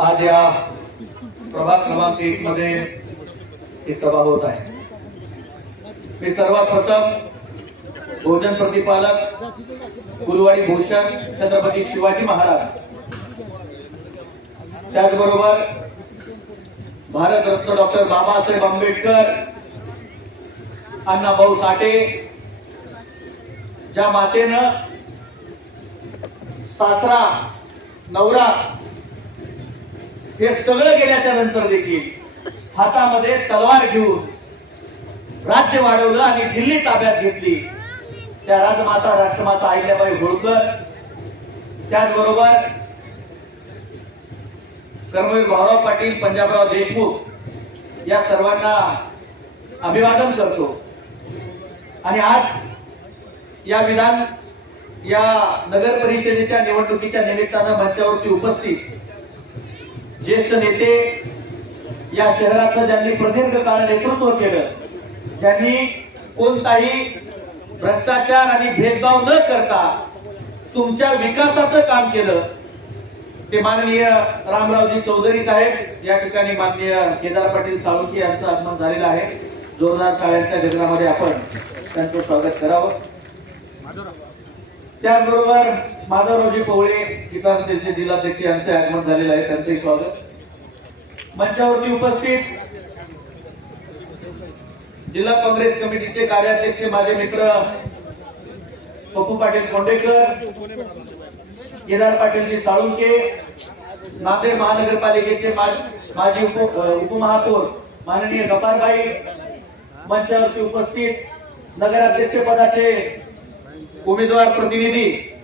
आज या प्रभाग क्रमांक 1 मध्ये ही सभा होत आहे। मी सर्वात प्रथम भोजन प्रतिपालक गुरुवारी भूषण छत्रपती शिवाजी महाराज, त्याचबरोबर भारतरत्न डॉक्टर बाबासाहेब आंबेडकर, अण्णाभाऊ साठे, ज्या मातेनं सासरा नवरा हे सगळं गेल्याच्या नंतर देखील हातामध्ये तलवार घेऊन राज्य वाढवलं आणि दिल्ली ताब्यात घेतली, त्या राजमाता राष्ट्रमाता अहिल्याबाई होळकर, त्याचबरोबर कर्मवीर भाऊराव पाटील, पंजाबराव देशमुख या सर्वांना अभिवादन करतो। आणि आज या नगर परिषदेच्या निवडणुकीच्या निमित्तानं मंचावरती उपस्थित ज्येष्ठ नेते, या शहराचं ज्यांनी प्रदीर्घ काळ नेतृत्व केलं, ज्यांनी कोणताही भ्रष्टाचार आणि भेदभाव न करता तुमच्या विकासाचं काम केलं, ते माननीय रामरावजी चौधरी साहेब, या ठिकाणी माननीय केदार पाटील साळुंखे यांचं आगमन झालेलं आहे। जोरदार टाळ्यांच्या गजरामध्ये आपण त्यांचं स्वागत करावं। त्याचबरोबर माधवरावजी पवळे, किसान सेलचे जिल्हाध्यक्ष, यांचे आगमन झालेलं आहे, त्यांचंही स्वागत। मंचावरती उपस्थित जिल्हा काँग्रेस कमिटीचे कार्याध्यक्ष माझे मित्र पप्पू पाटील कोंडेकर, केदार पाटीलजी साळुंखे, नांदेड महानगरपालिकेचे माजी उपमहापौर माननीय गपारबाई, मंचावरती उपस्थित नगराध्यक्ष पदाचे उमेदवार प्रतिनिधी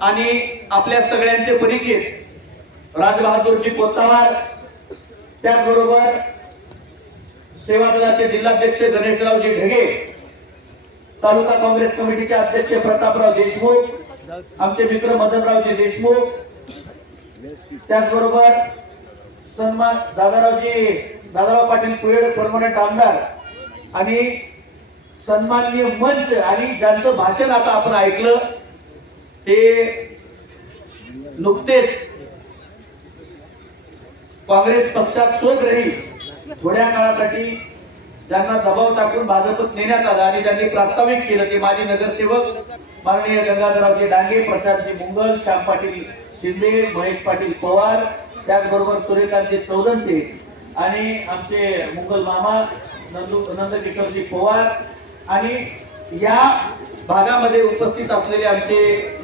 आणि आपल्या सगळ्यांचे परिचित राजबहादूरजी कोत्तावार, त्याचबरोबर सेवा दलाचे जिल्हाध्यक्ष गणेशरावजी ढगे, तालुका काँग्रेस कमिटीचे अध्यक्ष प्रतापराव देशमुख, आमचे मित्र मदनरावजी देशमुख, त्याचबरोबर सन्मान दादाराव पाटील पुयड, परमनंट आमदार, आणि सन्माननीय मंच, आणि ज्यांचं भाषण आता आपण ऐकलं ते नुकतेच काँग्रेस पक्षात स्वग्रही थोड्या काळासाठी ज्यांना दबाव टाकून भाजपत नेण्यात आला आणि ज्यांनी प्रास्ताविक केलं ते माजी नगरसेवक माननीय गंगाधररावजी डांगे, प्रशांतजी मुंगल, श्याम पाटील शिंदे, महेश पाटील पवार, त्याचबरोबर सूर्यकांतजी चौदंते आणि आमचे मुंगल मामा नंदकिशोरजी पवार, आणि या भागामध्ये उपस्थित असलेले आमचे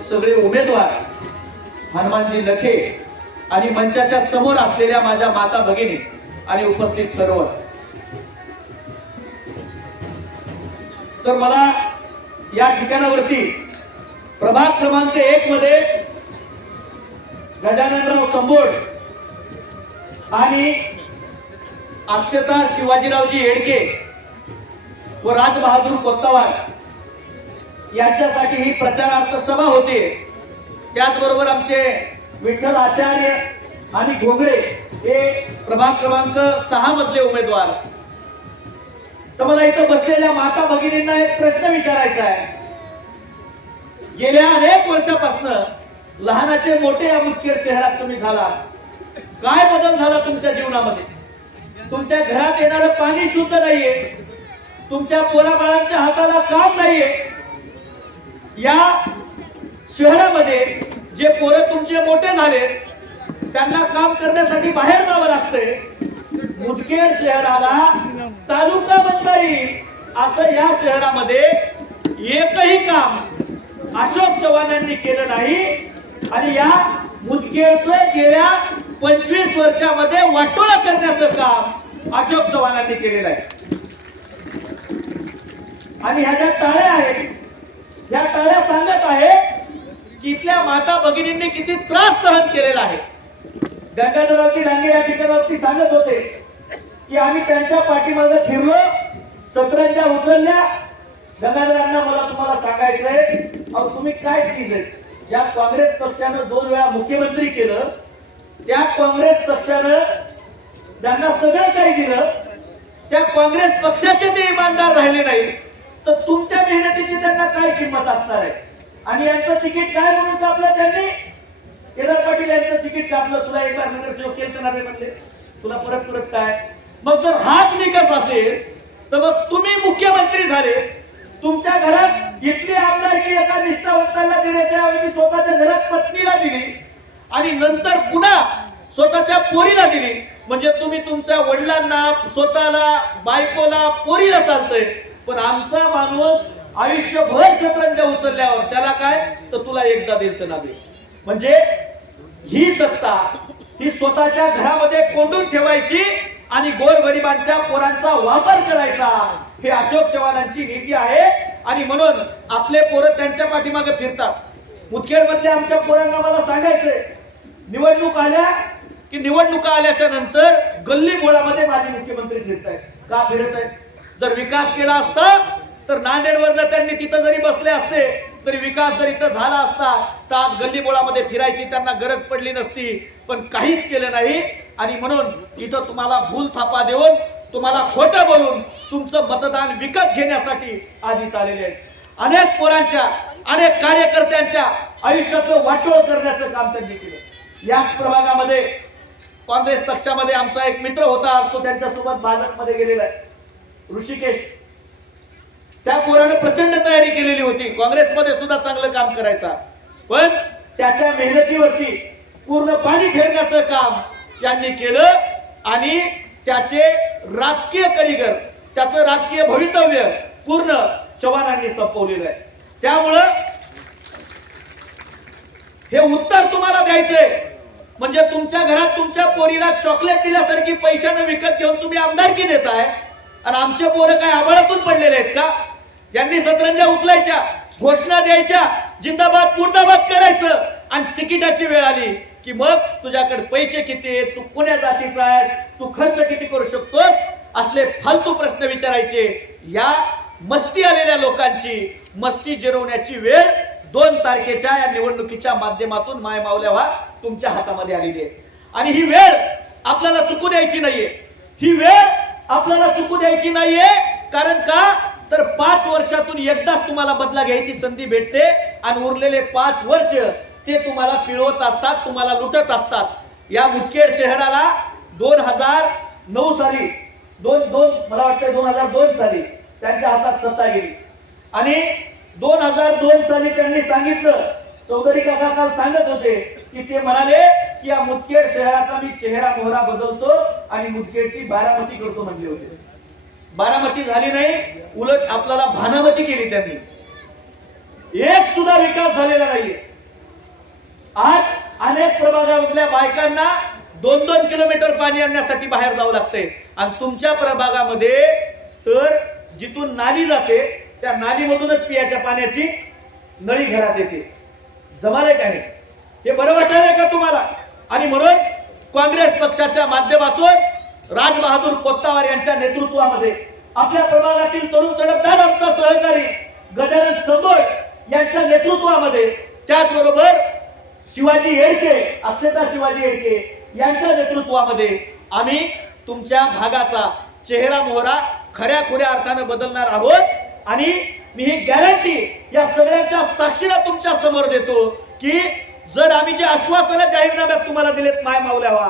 सगळे उमेदवार, हनुमानजी लखे, आणि मंचाच्या समोर असलेल्या माझ्या माता भगिनी आणि उपस्थित सर्वच। तर मला या ठिकाणावरती प्रभाग क्रमांक 1 मध्ये गजाननराव संबोड आणि अक्षता शिवाजीरावजी येडके व राजबहादूर कोत्तावार यांच्यासाठी ही प्रचारार्थ सभा होते। त्याचबरोबर आमचे विठ्ठल आचार्य आणि घोगळे हे प्रभाग क्रमांक 6 मधले उमेदवार। तर मला इथं बसलेल्या माता भगिनींना एक प्रश्न विचारायचा आहे। गेल्या अनेक वर्षापासून लहानाचे मोठे या मुदखेड शहरात तुम्ही झाला, काय बदल झाला तुमच्या जीवनामध्ये? तुमच्या घरात येणारं पाणी शुद्ध नाहीये, तुमच्या पोराबाळांच्या हाताला काम नाहीये, या शहरामध्ये जे पोरं तुमचे मोठे झाले त्यांना काम करण्यासाठी बाहेर जावं लागतंय। मुदखेड शहराला तालुका बनता येईल असं या शहरामध्ये एकही काम अशोक चव्हाणांनी केलं नाही, आणि या मुदखेडचं गेल्या 25 वर्षामध्ये वाटोळा करण्याचं काम अशोक चव्हाणांनी केलेलं आहे। आणि ह्या ज्या टाळ्या आहेत, ह्या टाळ्या सांगत आहेत की इथल्या माता भगिनींनी किती त्रास सहन केलेला आहे। गंगाधररावजी डांगे या ठिकाणावरती सांगत होते की आम्ही त्यांच्या पाठीमागे फिरलो, सतरंजा उचलल्या। गंगाधरांना मला तुम्हाला सांगायचंय, अहो तुम्ही काय चीज आहे? ज्या काँग्रेस पक्षानं 2 वेळा मुख्यमंत्री केलं, त्या काँग्रेस पक्षानं ज्यांना सगळं काही दिलं, त्या काँग्रेस पक्षाचे ते इमानदार राहिले नाही, तर तुमच्या मेहनतीची त्यांना काय किंमत असणार आहे? आणि यांचं तिकीट काय म्हणून कापलं त्यांनी? केदार पाटील यांचं तिकीट कापलं, तुला एक बार नगरसेवक केलं तर नावे म्हणले, तुला परत परत काय? मग जर हाच विकास असेल तर मग तुम्ही मुख्यमंत्री झाले, तुमच्या घरात इथली आमदारकी एका निष्ठावंतांना देण्याच्या ऐवजी स्वतःच्या घरात पत्नीला दिली आणि नंतर पुन्हा स्वतःच्या पोरीला दिली. म्हणजे तुम्ही तुमच्या वडिलांना, स्वतःला, बायकोला, पोरीला चालतंय, पण आमचा माणूस आयुष्यभर शतरंजा उचलल्यावर त्याला काय, तर तुला एकदा दिल तर नावे. म्हणजे ही सत्ता ही स्वतःच्या घरामध्ये कोंडून ठेवायची आणि गोरगरिबांच्या पोरांचा वापर करायचा, हे अशोक चव्हाणांची नीती आहे. आणि म्हणून आपले पोरं त्यांच्या पाठीमागे फिरतात. मुदखेड मधल्या आमच्या पोरांना मला सांगायचंय, निवडणूक आल्या की निवडणुका आल्याच्या नंतर गल्ली बोळामध्ये माझे मुख्यमंत्री फिरत आहेत. का फिरत आहेत? जर विकास केला असता तर नांदेडवरनं त्यांनी तिथं जरी बसले असते तरी विकास जर इथं झाला असता तर आज गल्ली बोळामध्ये फिरायची त्यांना गरज पडली नसती. पण काहीच केलं नाही आणि म्हणून इथं तुम्हाला भूल थापा देऊन, तुम्हाला खोटं बोलून तुमचं मतदान विकत घेण्यासाठी आज इथं आलेले आहेत. अनेक पोरांच्या, अनेक कार्यकर्त्यांच्या आयुष्याचं वाटोळ करण्याचं काम त्यांनी केलं. याच प्रभागामध्ये काँग्रेस पक्षामध्ये आमचा एक मित्र होता, आज तो त्यांच्यासोबत भाजपमध्ये गेलेला आहे, ऋषिकेश. त्या पोराने प्रचंड तयारी केलेली होती, काँग्रेसमध्ये सुद्धा चांगलं काम करायचा, पण त्याच्या मेहनतीवरती पूर्ण पाणी फेरण्याचं काम त्यांनी केलं आणि त्याचे राजकीय करिअर, त्याचं राजकीय भवितव्य पूर्ण चव्हाणांनी संपवलेलं आहे. त्यामुळं हे उत्तर तुम्हाला द्यायचंय. म्हणजे तुमच्या घरात तुमच्या पोरीला चॉकलेट दिल्यासारखी पैशाने विकत घेऊन तुम्ही आमदारकी देताय आणि आमचे पोरं काय आभाळातून पडलेले आहेत का? यांनी सतरंजा उचलायच्या, घोषणा द्यायच्या, जिंदाबाद मुर्दाबाद करायचं आणि तिकिटाची वेळ आली की मग तुझ्याकडे पैसे किती आहेत, तू कोण्या जातीचा आहेस, तू खर्च किती करू शकतोस, असले फालतू प्रश्न विचारायचे. या मस्ती आलेल्या लोकांची मस्ती जिरवण्याची वेळ 2 तारखेच्या या निवडणुकीच्या माध्यमातून माय मावल्या तुमच्या हातामध्ये आलेली आहे. आणि ही वेळ आपल्याला चुकू द्यायची नाहीये. ही वेळ आपल्याला चुकू द्यायची नाहीये. कारण का, तर 5 वर्षातून एकदाच तुम्हाला बदला घ्यायची संधी भेटते आणि उरलेले 5 वर्ष ते तुम्हाला पिळवत असतात, तुम्हाला लुटत असतात. या मुदखेड शहराला 2009 साली मला वाटतं 2002 साली त्यांच्या हातात सत्ता गेली आणि 2002 साली त्यांनी सांगितलं, चौधरी काका काल सांगत होते की ते म्हणाले की या मुदखेड शहराचा मी चेहरा मोहरा बदलतो आणि मुदखेडची बारामती करतो म्हणले होते. बारामती झाली नाही, उलट आपल्याला भानामती केली त्यांनी. एक सुद्धा विकास झालेला नाहीये. आज अनेक प्रभागामधल्या बायकांना 2-2 किलोमीटर पाणी आणण्यासाठी बाहेर जावं लागतंय आणि तुमच्या प्रभागामध्ये तर जिथून नाली जाते त्या नालीमधूनच पियाच्या पाण्याची नळी घरात येते. जमाले काय हे बरं वाटायला का तुम्हाला? आणि म्हणून काँग्रेस पक्षाच्या माध्यमातून राजबहादूर कोत्तावार यांच्या नेतृत्वामध्ये आपल्या प्रभागातील तरुण तडफदार आमचा सहकारी गजानन संबोट यांच्या नेतृत्वामध्ये, त्याचबरोबर शिवाजी येडके, अक्षता शिवाजी येडके यांच्या नेतृत्वामध्ये आम्ही तुमच्या भागाचा चेहरा मोहरा खऱ्या खुऱ्या अर्थानं बदलणार आहोत. आणि मी ही गॅरंटी या सगळ्यांच्या साक्षीला तुमच्या समोर देतो की जर आम्ही जे आश्वासनं जाहीरनाम्यात तुम्हाला दिलेत माय मावल्यावा,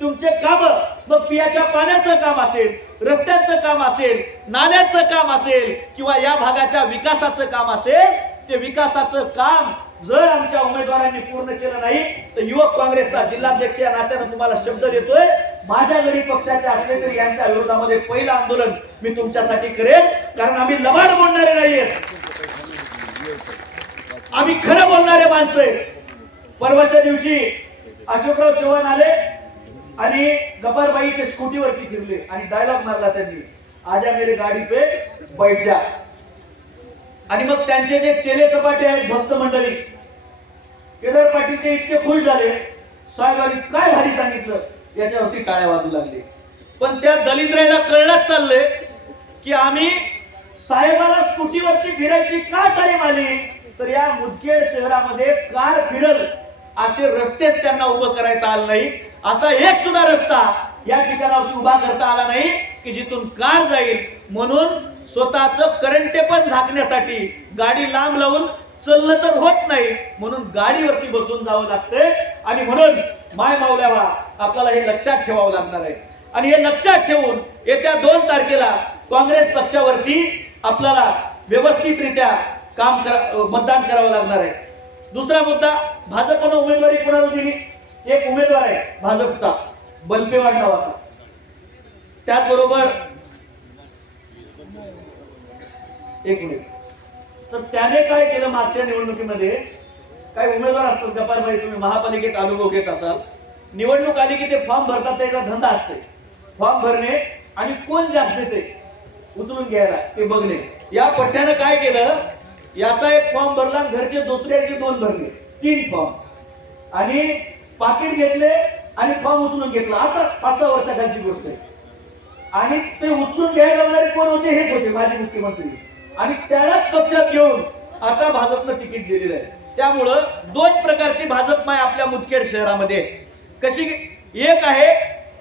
तुमचे काम, मग पियाच्या पाण्याचं काम असेल, रस्त्यांचं काम असेल, नाल्यांचं काम असेल किंवा या भागाच्या विकासाचं काम असेल, ते विकासाचं काम जर आमच्या उमेदवारांनी पूर्ण केलं नाही तर युवक काँग्रेसचा जिल्हाध्यक्ष या नात्यानं तुम्हाला शब्द देतोय, माझ्या जरी पक्षाचे असले तरी यांच्या विरोधामध्ये पहिलं आंदोलन मी तुमच्यासाठी करेन. कारण आम्ही लबाड बोलणारे नाहीये, आम्ही खरं बोलणारे माणसं आहेत. परवाच्या दिवशी अशोकराव चव्हाण आले आणि गब्बारबाई ते स्कूटीवरती फिरले आणि डायलॉग मारला त्यांनी, आजा मेरे गाडी पे बैठ जा. आणि मग त्यांचे जे चेले चपाटे आहेत, भक्त मंडळी, केदार पाटील ते इतके खुश झाले, साहेबांनी काय भारी सांगितलं, याच्यावरती टाळ्या वाजू लागले. पण त्या दलिंद्राला कळण्यात चाललंय की आम्ही साहेबाला स्कूटीवरती फिरायची का टाईम आली, तर या मुदखेड शहरामध्ये कार फिरल असे रस्तेच त्यांना उभं करायला आलं नाही. असा एक सुद्धा रस्ता या ठिकाणावरती उभा करता आला नाही की जिथून कार जाईल. म्हणून स्वतःचं करंटे पण झाकण्यासाठी गाडी लांब लावून चालणं तर होत नाही, म्हणून गाडीवरती बसून जावं लागतंय. आणि म्हणून माय मावल्यावा आपल्याला हे लक्षात ठेवावं लागणार आहे. आणि हे लक्षात ठेवून येत्या 2 तारखेला काँग्रेस पक्षावरती आपल्याला व्यवस्थितरित्या मतदान करावं लागणार आहे. दुसरा मुद्दा, भाजपनं उमेदवारी कोणाला दिली? एक उमेदवार आहे भाजपचा, बलपेवाड नावाचा. त्याचबरोबर एक मिनिट, तर त्याने काय केलं मागच्या निवडणुकीमध्ये? काही उमेदवार असतो, गपारबाई तुम्ही महापालिकेत अनुभव घेत असाल, निवडणूक आली की ते फॉर्म भरतात, त्याचा धंदा असते फॉर्म भरणे आणि कोण जास्त देते उचलून घ्यायला ते बघणे. या पठ्ठ्यानं काय केलं, याचा एक फॉर्म भरला आणि घरचे दुसऱ्याचे 2 भरले, 3 फॉर्म, आणि पाकिट घेतले आणि फॉर्म उचलून घेतला. आता 5-6 वर्षाखालची गोष्ट आहे. आणि ते उचलून घ्यायला लावणारे कोण होते? हेच होते माजी मुख्यमंत्री. आणि त्यालाच पक्षात घेऊन आता भाजपनं तिकीट दिलेलं आहे. त्यामुळं 2 प्रकारची भाजप माय आपल्या मुदखेड शहरामध्ये. कशी? एक आहे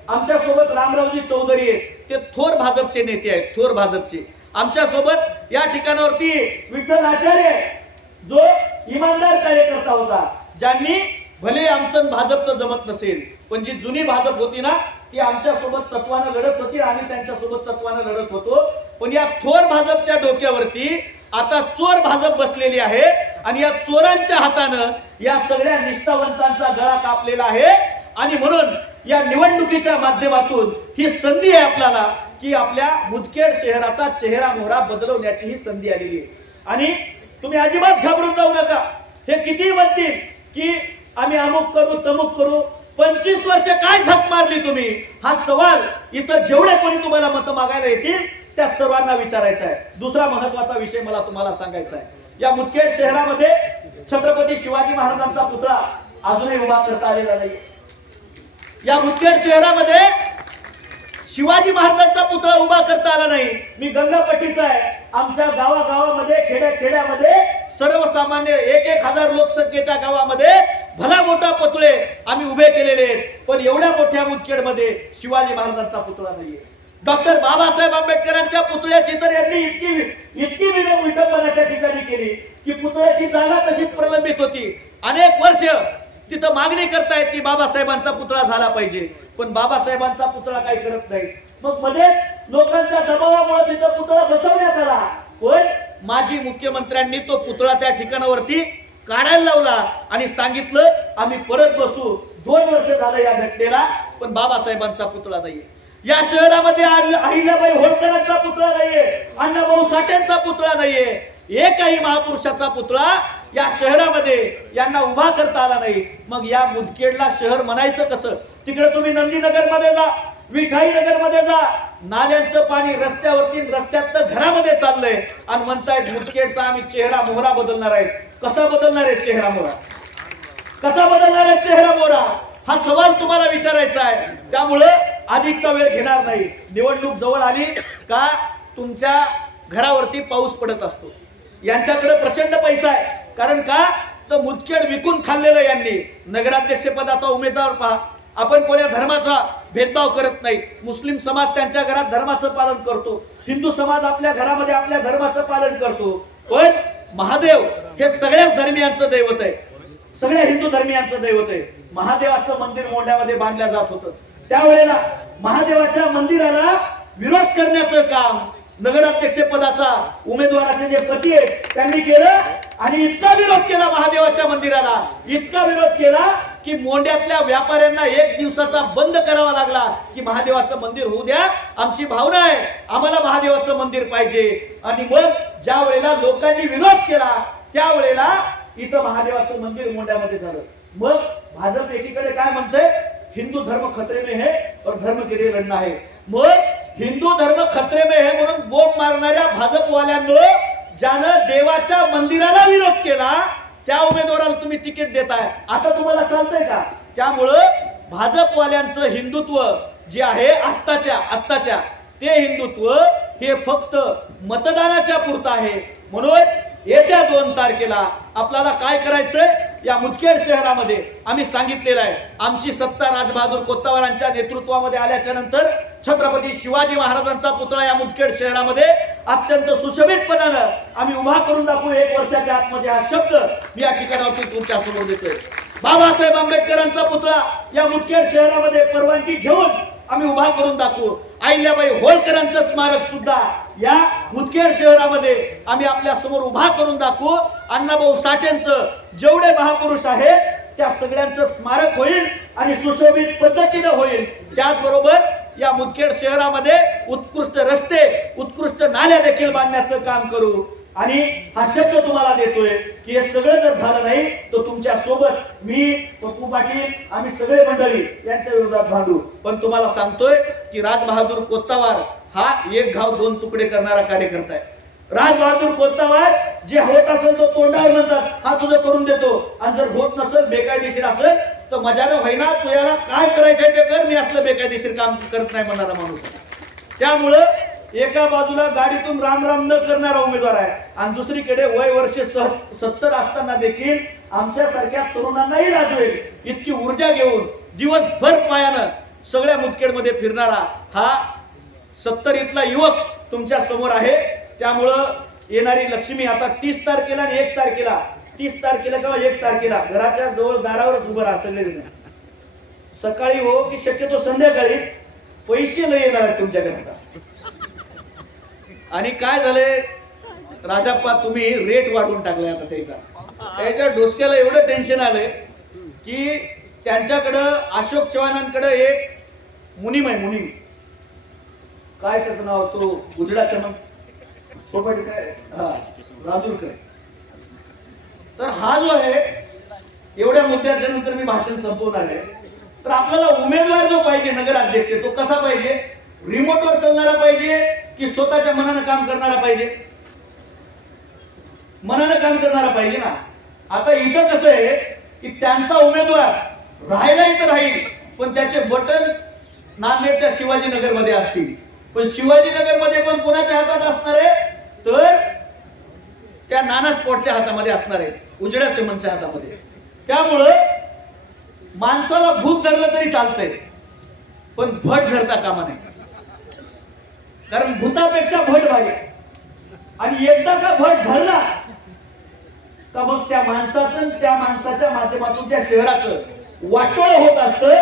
आमच्या सोबत रामरावजी चौधरी आहेत, ते थोर भाजपचे नेते आहेत, थोर भाजपचे. आमच्या सोबत या ठिकाणावरती विठ्ठल आचार्य, जो इमानदार कार्यकर्ता होता, ज्यांनी भले आमचं भाजपचं जमत नसेल पण जी जुनी भाजप होती ना, ती आमच्या सोबत तत्वानं लढत होती आणि त्यांच्या सोबत तत्वानं लढत होतो. पण या थोर भाजपच्या डोक्यावरती आता चोर भाजप बसलेली आहे आणि या चोरांच्या हातानं या सगळ्या निष्ठावंतांचा गळा कापलेला आहे. आणि म्हणून या निवडणुकीच्या माध्यमातून ही संधी आहे आपल्याला की आपल्या मुदखेड शहराचा चेहरा मोहरा बदलवण्याची ही संधी आलेली आहे. आणि तुम्ही अजिबात घाबरून जाऊ नका. हे किती म्हणतील की आम्ही अमुक करू तमुक करू, 25 वर्ष काय झक मारली तुम्ही? हा सवाल इथं जेवढे कोणी तुम्हाला मत मागायला येतील त्या सर्वांना विचारायचा आहे. दुसरा महत्वाचा विषय मला तुम्हाला सांगायचा आहे. या मुदखेड शहरामध्ये छत्रपती शिवाजी महाराजांचा पुतळा अजूनही उभा करता आलेला नाही. या मुदखेड शहरामध्ये शिवाजी महाराजांचा पुतळा उभा करता आला नाही. मी गंगापट्टीचा आहे. आमच्या गावागावामध्ये खेड्यामध्ये सर्वसामान्य 1,000 लोकसंख्येच्या गावामध्ये भला मोठा पुतळे आम्ही उभे केलेले आहेत. पण एवढ्या मोठ्या मुदखेडमध्ये शिवाजी महाराजांचा पुतळा नाहीये. डॉक्टर बाबासाहेब आंबेडकरांच्या पुतळ्याची तर यांनी इतकी विडंबना त्या ठिकाणी केली की पुतळ्याची जागा तशीच प्रलंबित होती. अनेक वर्ष तिथं मागणी करतायत की बाबासाहेबांचा पुतळा झाला पाहिजे, पण बाबासाहेबांचा पुतळा काही करत नाही. मग मध्येच लोकांच्या दबावामुळे तिथं पुतळा बसवण्यात आला. पण माजी मुख्यमंत्र्यांनी तो पुतळा त्या ठिकाणावरती काढायला लावला आणि सांगितलं आम्ही परत बसू. 2 वर्ष झालं या घटनेला, पण बाबासाहेबांचा पुतळा नाहीये. या शहरामध्ये अहिल्याबाई होळकरांचा पुतळा नाहीये, अण्णाभाऊ साठेंचा पुतळा नाहीये. एकही महापुरुषाचा पुतळा या शहरामध्ये यांना उभा करता आला नाही. मग या मुदखेडला शहर म्हणायचं कसं? तिकडे तुम्ही नंदीनगर मध्ये जा, विठाई नगर मध्ये जा, नाल्यांचं पाणी रस्त्यावरती रस्त्यातनं घरामध्ये चाललंय आणि म्हणतायत मुदखेडचा आम्ही चेहरा मोहरा बदलणार आहे. कसा बदलणार आहे चेहरा मोहरा? कसा बदलणार आहे चेहरा मोहरा? हा सवाल तुम्हाला विचारायचा आहे. त्यामुळं अधिकचा वेळ घेणार नाही. निवडणूक जवळ आली का तुमच्या घरावरती पाऊस पडत असतो. यांच्याकडे प्रचंड पैसा आहे. कारण का तर मुदखेड विकून खाल्लेलं यांनी. नगराध्यक्ष पदाचा उमेदवार पहा, आपण कोण्या धर्माचा भेदभाव करत नाही. मुस्लिम समाज त्यांच्या घरात धर्माचं पालन करतो, हिंदू समाज आपल्या घरामध्ये आपल्या धर्माचं पालन करतो. पण महादेव हे सगळ्याच धर्मियांचं दैवत आहे, सगळ्या हिंदू धर्मियांचं दैवत आहे. महादेवाचं मंदिर मोंढ्यामध्ये बांधलं जात होतं. त्यावेळेला महादेवाच्या मंदिराला विरोध करण्याचं काम नगराध्यक्ष पदाचा उमेदवाराचे जे पती आहेत त्यांनी केलं. आणि इतका विरोध केला महादेवाच्या मंदिराला, इतका विरोध केला की मोंढ्यातल्या व्यापाऱ्यांना 1 दिवसाचा बंद करावा लागला की महादेवाचं मंदिर होऊ द्या, आमची भावना आहे, आम्हाला महादेवाचं मंदिर पाहिजे. आणि मग ज्या वेळेला लोकांनी विरोध केला त्यावेळेला इथं महादेवाचं मंदिर मोंढ्यामध्ये झालं. मग भाजप एकीकडे काय म्हणतंय, हिंदू धर्म खतरे में है और धर्म के लिए लढना है. मग हिंदू धर्म खतरे में है म्हणून बोंब मारणाऱ्या भाजपवाल्यांनो ज्यानं देवाच्या मंदिराला विरोध केला त्या उमेदवाराला तुम्ही तिकीट देताय. आता तुम्हाला चालतंय का? त्यामुळं भाजपवाल्यांचं हिंदुत्व जे आहे आत्ताच्या ते हिंदुत्व हे फक्त मतदानाच्या पुरतं आहे. म्हणून येत्या 2 तारखेला आपल्याला काय करायचंय, या मुदखेड शहरामध्ये आम्ही सांगितलेलं आहे, आमची सत्ता राजबहादूर कोत्तावरांच्या नेतृत्वामध्ये आल्याच्या नंतर छत्रपती शिवाजी महाराजांचा पुतळा या मुदखेड शहरामध्ये अत्यंत सुशोभितपणानं आम्ही उभा करून दाखवू 1 वर्षाच्या आतमध्ये. हा शब्द मी या ठिकाणावरती तुमच्या समोर देतोय. बाबासाहेब आंबेडकरांचा पुतळा या मुदखेड शहरामध्ये परवानगी घेऊन आम्ही उभा करून दाखवू. अहिल्याबाई होळकरांचं स्मारक सुद्धा या मुदखेड शहरामध्ये आम्ही आपल्या समोर उभा करून दाखवू. अण्णाभाऊ साठेंचं जेवढे महापुरुष आहेत त्या सगळ्यांचं स्मारक होईल आणि सुशोभित पद्धतीने होईल. त्याचबरोबर या मुदखेड शहरामध्ये उत्कृष्ट रस्ते, उत्कृष्ट नाल्या देखील बांधण्याचं काम करू. आणि हा शब्द तुम्हाला देतोय की हे सगळं जर झालं नाही तर तुमच्या सोबत मी, पप्पू पाटील, आम्ही सगळे मंडळी यांच्या विरोधात भांडू. पण तुम्हाला सांगतोय की राजबहादूर कोत्तावार हा एक घाव दोन तुकडे करणारा कार्यकर्ता आहे. राजबहादूर कोत्तावार जे होत असेल तो तोंडावर म्हणतात हा तुझं करून देतो, आणि जर होत नसेल, बेकायदेशीर असेल तर मजानं व्हायना, तू याला काय करायचंय ते कर, मी असलं बेकायदेशीर काम करत नाही म्हणणारा माणूस आहे. त्यामुळं एका बाजूला गाडीतून राम राम न करणारा उमेदवार आहे आणि दुसरीकडे वय वर्ष 70 असताना देखील आमच्या सारख्या तरुणांनाही लाजवेल इतकी ऊर्जा घेऊन दिवसभर पायानं सगळ्या मुदखेडमध्ये फिरणारा हा 70 इथला युवक तुमच्या समोर आहे. त्यामुळं येणारी लक्ष्मी आता 30 तारखेला आणि 1 तारखेला, 30 तारखेला किंवा 1 तारखेला घराच्या जवळ दारावरच उभं राहा सगळे. सकाळी हो की शक्यतो संध्याकाळी पैसे लय येणार आहेत तुमच्याकडे. आणि काय झालंय राजाप्पा, तुम्ही रेट वाढवून टाकलाय आता त्याच्या डोसक्याला एवढं टेन्शन आलंय की त्यांच्याकडं अशोक चव्हाणांकडे एक मुनीम आहे, मुनीम, काय त्याचं नाव, तो गुजडा चमन सोपट काय, राजूरकर. तर हा जो आहे, एवढ्या मुद्द्याच्या नंतर मी भाषण संपवणार आहे. तर आपल्याला उमेदवार जो पाहिजे नगराध्यक्ष, तो कसा पाहिजे? रिमोटवर चालणारा पाहिजे की स्वतःच्या मनानं काम करणारा पाहिजे? मनानं काम करणारा पाहिजे ना. आता इथं कसं आहे की त्यांचा उमेदवार राहायला इथं राहील, पण त्याचे बटन नांदेडच्या शिवाजीनगर मध्ये असतील. पण शिवाजीनगर मध्ये पण कोणाच्या हातात असणार आहे? तर त्या नाना स्पॉटच्या हातामध्ये असणार आहे, उजड्या चमनच्या हातामध्ये. त्यामुळं माणसाला भूत धरलं तरी चालतंय, पण भट धरता कामा नाही. कारण भूतापेक्षा भट भारी. आणि एकदा का भट धरला तर मग त्या माणसाचं, त्या माणसाच्या माध्यमातून त्या शहराचं वाटोळ होत असतं.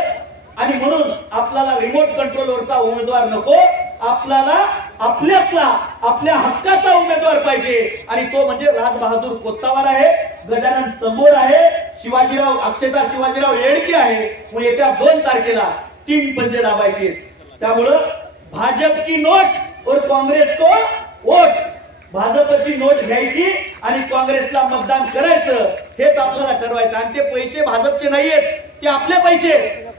आणि म्हणून आपल्याला रिमोट कंट्रोलवरचा उमेदवार नको, आपल्याला आपल्यातला, आपल्या हक्काचा उमेदवार पाहिजे. आणि तो म्हणजे राजबहादूर कोत्तावार आहे, गजानन संबोर आहे, शिवाजीराव, अक्षता शिवाजीराव येडके आहे. मग येत्या 2 तारखेला 3 पंजे दाबायचे. त्यामुळं भाजप की नोट और काँग्रेस को वोट, भाजपची नोट घ्यायची आणि काँग्रेसला मतदान करायचं, हेच आपल्याला ठरवायचं. आणि ते पैसे भाजपचे नाहीयेत, ते आपले पैसे,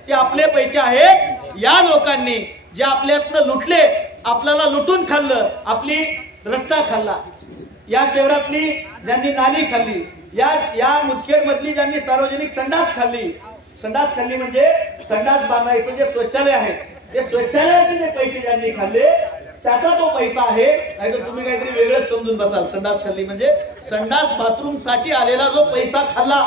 ते आपले पैसे आहेत या लोकांनी जे आपल्यातनं लुटले, आपल्याला लुटून खाल्लं, आपली रस्ता खाल्ला, या शहरातली ज्यांनी नाली खाल्ली, या मुदखेड मधली ज्यांनी सार्वजनिक संडास खाल्ली. संडास खाल्ली म्हणजे संडास बांधायचं जे शौचालय आहे, ते शौचालयाचे जे पैसे ज्यांनी खाल्ले त्याचा तो पैसा आहे. नाहीतर तुम्ही काहीतरी वेगळंच समजून बसाल. संडास खाल्ली म्हणजे संडास बाथरूम साठी आलेला जो पैसा खाल्ला,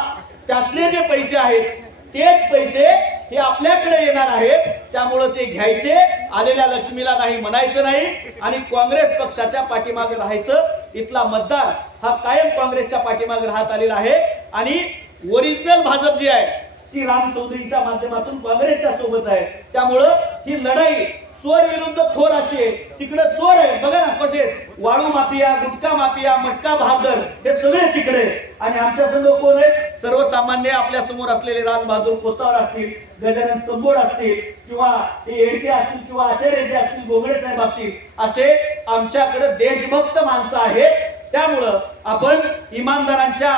त्यातले जे पैसे आहेत तेच पैसे हे आपल्याकडे येणार आहेत. त्यामुळे ते घ्यायचे, आलेल्या लक्ष्मीला नाही म्हणायचं नाही आणि काँग्रेस पक्षाच्या पाठीमागे राहायचं. इथला मतदार हा कायम काँग्रेसच्या पाठीमागे राहत आलेला आहे. आणि ओरिजिनल भाजप जी आहे ती राम चौधरीच्या माध्यमातून काँग्रेसच्या सोबत आहे. त्यामुळं ही लढाई चोर विरुद्ध थोर असे, तिकडे चोर आहे बघा ना कसे, वाळू माफिया, गुटखा माफिया, मटका बहादर, हे सगळे तिकडे. आणि आमच्या संघ कोण आहे? सर्वसामान्य आपल्या समोर असलेले राजबहादूर कोत्तावार असतील, गजानन संबोर असतील, किंवा येडके असतील, किंवा आचार्य जे असतील, गोगळे साहेब असतील, असे आमच्याकडे देशभक्त माणसं आहेत. त्यामुळं आपण इमानदारांच्या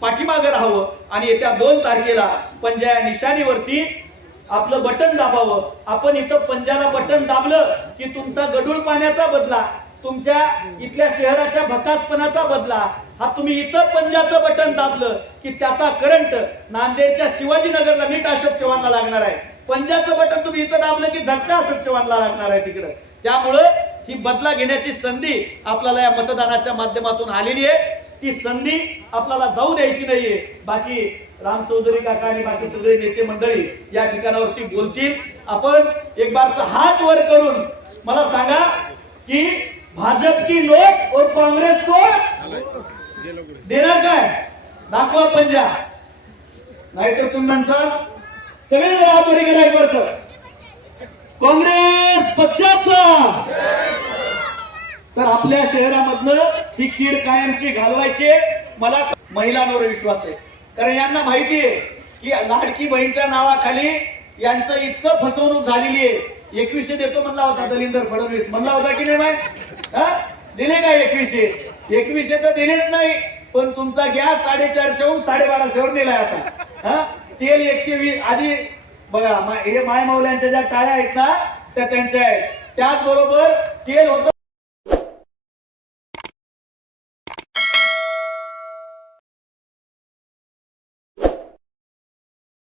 पाठीमागे राहावं आणि येत्या 2 तारखेला पंजा निशाणीवरती आपलं बटन दाबावं. आपण इथं पंजाला बटन दाबलं की तुमचा गडूळ पाण्याचा बदला, तुमच्या इथल्या शहराच्या भकासपणाचा बदला हा तुम्ही इथं पंजाचं बटन दाबलं की त्याचा करंट नांदेडच्या शिवाजीनगरला नीट अशोक चव्हाणला लागणार आहे. पंजाचं बटन तुम्ही इथं दाबलं की झटका अशोक चव्हाणला लागणार आहे तिकडं. त्यामुळं ही बदला घेण्याची संधी आपल्याला या मतदानाच्या माध्यमातून आलेली आहे. ती संधी आपल्याला जाऊ द्यायची नाहीये. बाकी राम चौधरी काका आणि बाकी सगळे नेते मंडळी या ठिकाणावरती बोलतील. आपण एक बारचा हात वर करून मला सांगा की भाजप की नोट और काँग्रेस को देणार काय? दाखवा पंजा, नाहीतर तुम्ही म्हणसाल सगळे जर हात वर केला वरचं काँग्रेस पक्षाचा, तर आपल्या शहरामधनं ही कीड कायमची घालवायची. मला महिलांवर विश्वास आहे, कारण यांना माहिती आहे की लाडकी बहीणच्या नावाखाली यांचं इतकं फसवणूक झालेली आहे. 2100 देतो म्हणला होता दलिंदर फडणवीस, म्हणला होता की नाही माहिती? दिले काय 2100? 2100 तर दिलेच नाही, पण तुमचा गॅस 450 1250 नेलाय आता. तेल 120. आधी बघा हे माय मौल्यांच्या ज्या टाळ्या आहेत ना त्या त्यांच्या आहेत. त्याचबरोबर तेल होतं